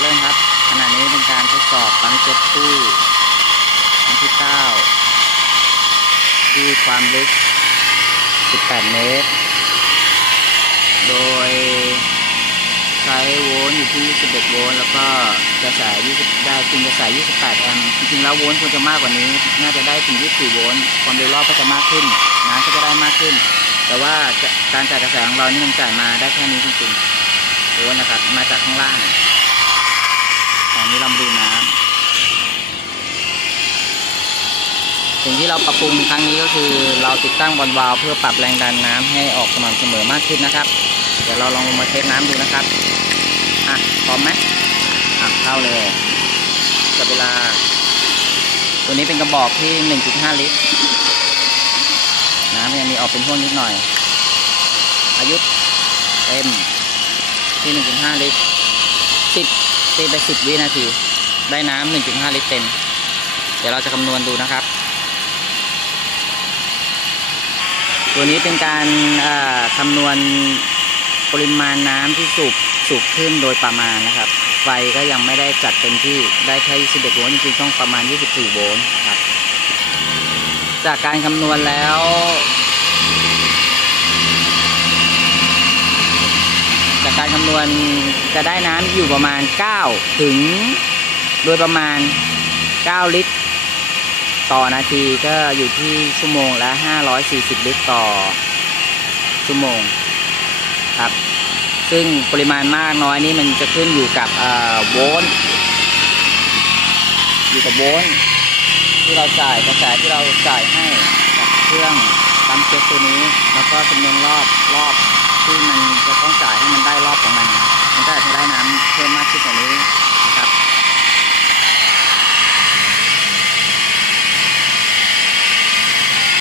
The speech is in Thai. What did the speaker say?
เริ่มครับขณะนี้เป็นการทดสอบปั๊มเจ็ตคู่ครั้งที่9ที่ความลึก 18 เมตร โดยใช้โวลต์อยู่ที่ 21 โวลต์แล้วก็กระแส20 ได้ถึงกระแส28 แอมป์จริงๆแล้วโวลต์ควรจะมากกว่านี้ น่าจะได้ถึง 24 โวลต์ความเร็วรอบก็จะมากขึ้นน้ำก็จะได้มากขึ้น แต่ว่าการจ่ายกระแสของเรานี่มันจ่ายมาได้แค่นี้จริงๆโวลต์นะครับมาจากข้างล่าง อันนี้เรามาดูน้ำสิ่งที่เราปรับปรุงครั้งนี้ก็คือเราติดตั้งบอลวาล์วเพื่อปรับแรงดันน้ำให้ออกสม่ำเสมอมากขึ้นนะครับ เดี๋ยวเราลองลงมาเทสน้ำดูนะครับอะพร้อมไหมอะเข้าเลยจับเวลา ตัวนี้เป็นกระบอกที่ 1.5 ลิตร น้ำยังมีออกเป็นพ่วงนิดหน่อย อายุเต็มที่ 1.5 ลิตร 10 ตีไป 10 วินาที ได้น้ำ1.5 ลิตรเต็ม เดี๋ยวเราจะคำนวณดูนะครับ ตัวนี้เป็นการคำนวณปริมาณน้ำที่สูบสูบขึ้นโดยประมาณนะครับ ไฟก็ยังไม่ได้จัดเต็มที่ได้แค่21โวลต์จริงๆต้องประมาณ 24 โวลต์ครับ จากการคำนวณแล้ว จา การคำนวณจะได้น้ำอยู่ประมาณ 9 ถึง โดยประมาณ 9 ลิตร ต่อนาทีก็อยู่ที่ชั่วโมงละ 540 ลิตรต่อชั่วโมงครับ ซึ่งปริมาณมากน้อยนี่มันจะขึ้นอยู่กับอ่อโวลต์อยู่กับโวลต์ที่เราจ่ายกระแสที่เราจ่ายให้กับเครื่องปั๊มเจ็ตตัวนี้ แล้วก็จำนวนรอบรอบ ที่มันจะต้องจ่ายให้มันได้รอบของมัน มันก็อาจจะได้น้ำเพิ่มมากขึ้นกว่านี้